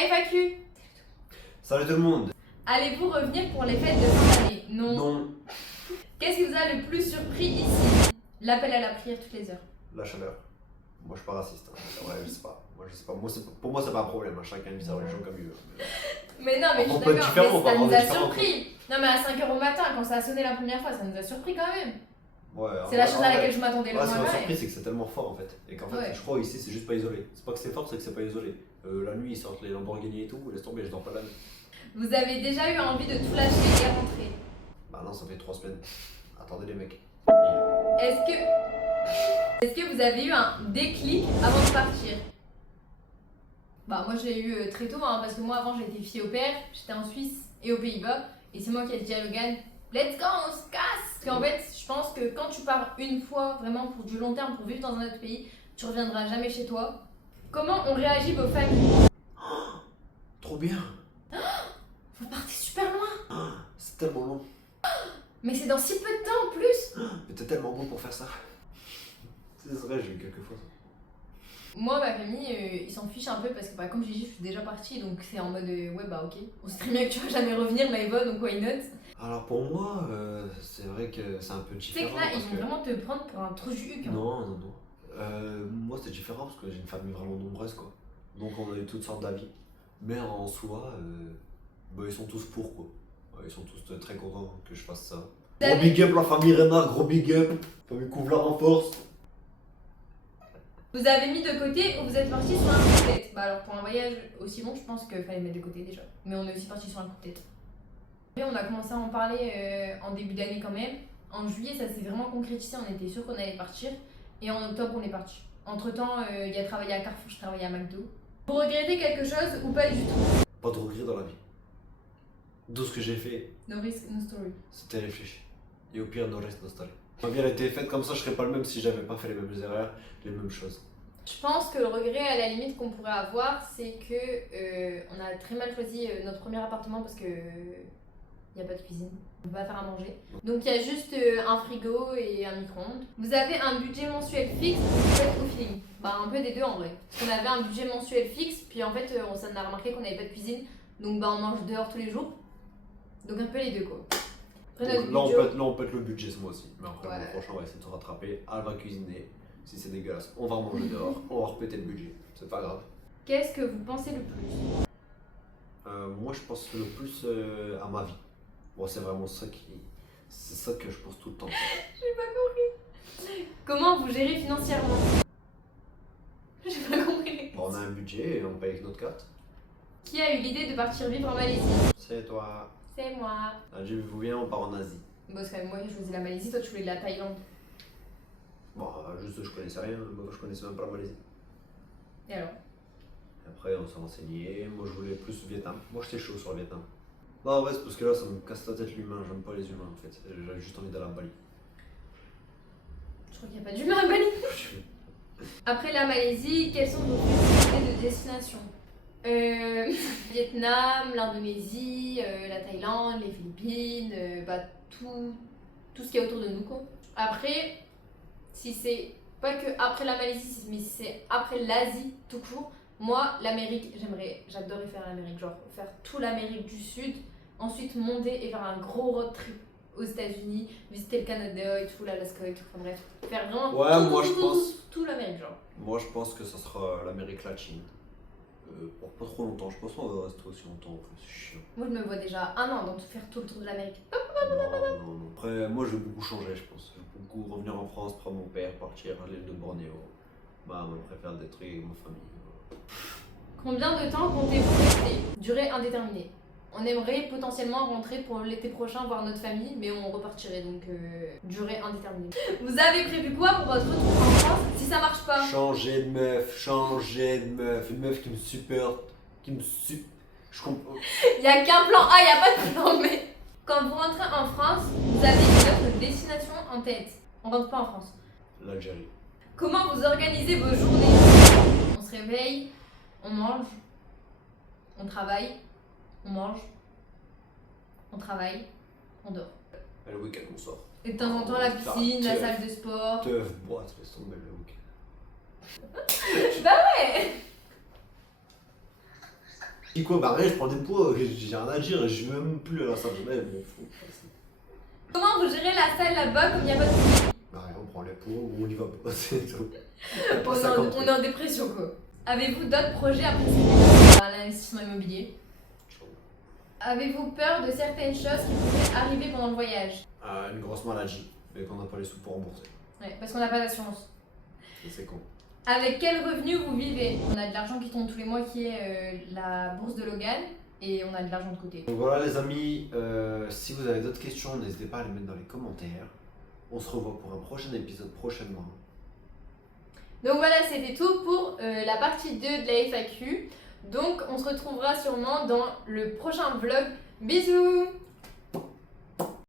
Hey FAQ, Salut tout le monde. allez-vous revenir pour les fêtes de fin d'année? Non. Non. Qu'est-ce qui vous a le plus surpris ici? L'appel à la prière toutes les heures. La chaleur. Moi je suis pas raciste. Hein. Ouais, je sais pas. Moi je sais pas. Pour moi c'est pas un problème. Hein. Chacun vit sa religion comme il veut. Mais non, mais je On suis peut être d'accord, différent, mais on peut ça avoir nous des a différents surpris. Non mais à 5h au matin, quand ça a sonné la première fois, ça nous a surpris quand même. Ouais. C'est la chose à laquelle je m'attendais le Ouais, moins. c'est ma Ouais. surprise, c'est que c'est tellement fort en fait. Et qu'en fait, Ouais. je crois ici c'est juste pas isolé. C'est pas que c'est fort, c'est que c'est pas isolé. La nuit ils sortent les Lamborghini et tout. Laisse tomber, je dors pas la nuit. Vous avez déjà eu envie de tout lâcher et rentrer? Bah non, ça fait 3 semaines. Attendez les mecs. Est-ce que vous avez eu un déclic avant de partir? Bah moi je l'ai eu très tôt hein, parce que moi avant j'étais fille au père, j'étais en Suisse et aux Pays-Bas et c'est moi qui ai dit à Logan let's go on se casse. Parce qu'en fait je pense que quand tu pars une fois vraiment pour du long terme pour vivre dans un autre pays, tu reviendras jamais chez toi. Comment ont réagi vos familles? Trop bien. Vous partez super loin. C'est tellement long. Mais c'est dans si peu de temps en plus. Mais t'es tellement bon pour faire ça. C'est vrai, j'ai eu quelques fois ça. Moi ma famille ils s'en fichent un peu parce que bah, comme j'ai dit je suis déjà partie donc c'est en mode ouais bah ok. On sait très bien que tu vas jamais revenir Maëva donc why not. Alors pour moi, c'est vrai que c'est un peu Tu sais différent. que là ils parce vont vraiment te prendre pour un trou du huc. Hein. Non, non, non. Moi c'est différent parce que j'ai une famille vraiment nombreuse quoi. Donc on a eu toutes sortes d'avis. Mais en soi, bah, ils sont tous pour quoi. Ouais, ils sont tous très contents que je fasse ça. Vous Gros avez- big up la famille Renard, gros big up. Famille Couvlar en force. Vous avez mis de côté ou vous êtes parti sur un coup de tête? Bah alors pour un voyage aussi long je pense qu'il fallait mettre de côté déjà. Mais on est aussi parti sur un coup de tête. Et on a commencé à en parler en début d'année quand même. En juillet ça s'est vraiment concrétisé, on était sûr qu'on allait partir. Et en octobre on est parti. Entre temps il y a travaillé à Carrefour, je travaillais à McDo. Vous regrettez quelque chose ou pas du tout? Pas de regrets dans la vie. Tout ce que j'ai fait, No risk, no story. c'était réfléchi. Et au pire, no reste no story. Ma vie elle a été faite comme ça, je serais pas le même si j'avais pas fait les mêmes erreurs, les mêmes choses. Je pense que le regret à la limite qu'on pourrait avoir c'est que on a très mal choisi notre premier appartement parce que il n'y a pas de cuisine, on peut pas faire à manger. Donc il y a juste un frigo et un micro-ondes. Vous avez un budget mensuel fixe ou vous faites au feeling? Bah un peu des deux en vrai. Parce qu'on avait un budget mensuel fixe, puis en fait on s'en a remarqué qu'on n'avait pas de cuisine, donc bah on mange dehors tous les jours. Donc un peu les deux quoi. Après, notre Donc, budget- là on pète le budget ce mois-ci. Mais après, Ouais. le prochain, on va essayer de se rattraper. Elle va cuisiner. Si c'est dégueulasse, on va manger dehors. On va repéter le budget. C'est pas grave. Qu'est-ce que vous pensez le plus? Moi, je pense le plus à ma vie. Bon, c'est vraiment ça qui. C'est ça que je pense tout le temps. J'ai pas compris. Comment vous gérez financièrement? J'ai pas compris. Bon, on a un budget et on paye avec notre carte. Qui a eu l'idée de partir vivre en Malaisie? C'est toi. C'est moi. Je vous viens, on part en Asie. Bon, c'est quand même moi qui ai choisi la Malaisie, toi tu voulais de la Thaïlande. Bon, juste je connaissais rien. Moi, je connaissais même pas la Malaisie. Et alors? Après, on s'est renseigné. Moi, je voulais plus le Vietnam. Moi, j'étais chaud sur le Vietnam. Non, en vrai, c'est parce que là, ça me casse la tête l'humain. J'aime pas les humains en fait. J'avais juste envie d'aller à Bali. Je crois qu'il n'y a pas d'humain à Bali. Après la Malaisie, quelles sont vos priorités de destination? Vietnam, l'Indonésie, la Thaïlande, les Philippines, bah tout ce qui est autour de nous quoi. Après, si c'est pas que après la Malaisie, mais si c'est après l'Asie tout court, moi l'Amérique, j'adorerais faire l'Amérique, genre faire tout l'Amérique du Sud, ensuite monter et faire un gros road trip aux États-Unis, visiter le Canada et tout, l'Alaska et tout, enfin bref, faire vraiment Ouais, moi, je pense- tout l'Amérique genre. Moi, je pense que ça sera l'Amérique latine. Pour pas trop longtemps. Je pense qu'on va rester aussi longtemps en plus. C'est chiant. Moi je me vois déjà un an dans faire tout le tour de l'Amérique. Non, non, non. Après, moi, je vais beaucoup changer, je pense. Je vais beaucoup revenir en France, prendre mon père, partir à l'île de Bornéo. Bah, on préfère des trucs avec ma famille. Combien de temps comptez-vous rester? Durée indéterminée. On aimerait potentiellement rentrer pour l'été prochain voir notre famille, mais on repartirait donc durée indéterminée. Vous avez prévu quoi pour votre retour en France si ça marche pas? Changer de meuf, changer de meuf. Une meuf qui me supporte, Je comprends. Il y a qu'un plan A, il y a pas de plan B. Quand vous rentrez en France, vous avez une autre destination en tête. On rentre pas en France. L'Algérie. Comment vous organisez vos journées? On se réveille, on mange, on travaille, on mange, on travaille, on dort. Et le week-end, on sort. Et de temps en temps la piscine, la salle de sport. Teuf, boîte, laisse tomber le week-end. Bah ouais. Je dis quoi? Bah rien, je prends des poids, j'ai rien à dire, je vais même plus à la salle de bain, je m'en fous. Comment vous gérez la salle là-bas comme il n'y a pas de public? Bah rien, on prend les poids ou on y va pas, c'est tout. On est en dépression quoi. Avez-vous d'autres projets après l'investissement immobilier? Avez-vous peur de certaines choses qui pourraient arriver pendant le voyage? Une grosse maladie, mais qu'on n'a pas les sous pour rembourser. Ouais, parce qu'on n'a pas d'assurance. C'est con. Avec quel revenu vous vivez? On a de l'argent qui tombe tous les mois qui est la bourse de Logan et on a de l'argent de côté. Donc voilà les amis, si vous avez d'autres questions, n'hésitez pas à les mettre dans les commentaires. On se revoit pour un prochain épisode prochainement. Donc voilà, c'était tout pour la partie 2 de la FAQ. Donc on se retrouvera sûrement dans le prochain vlog. Bisous!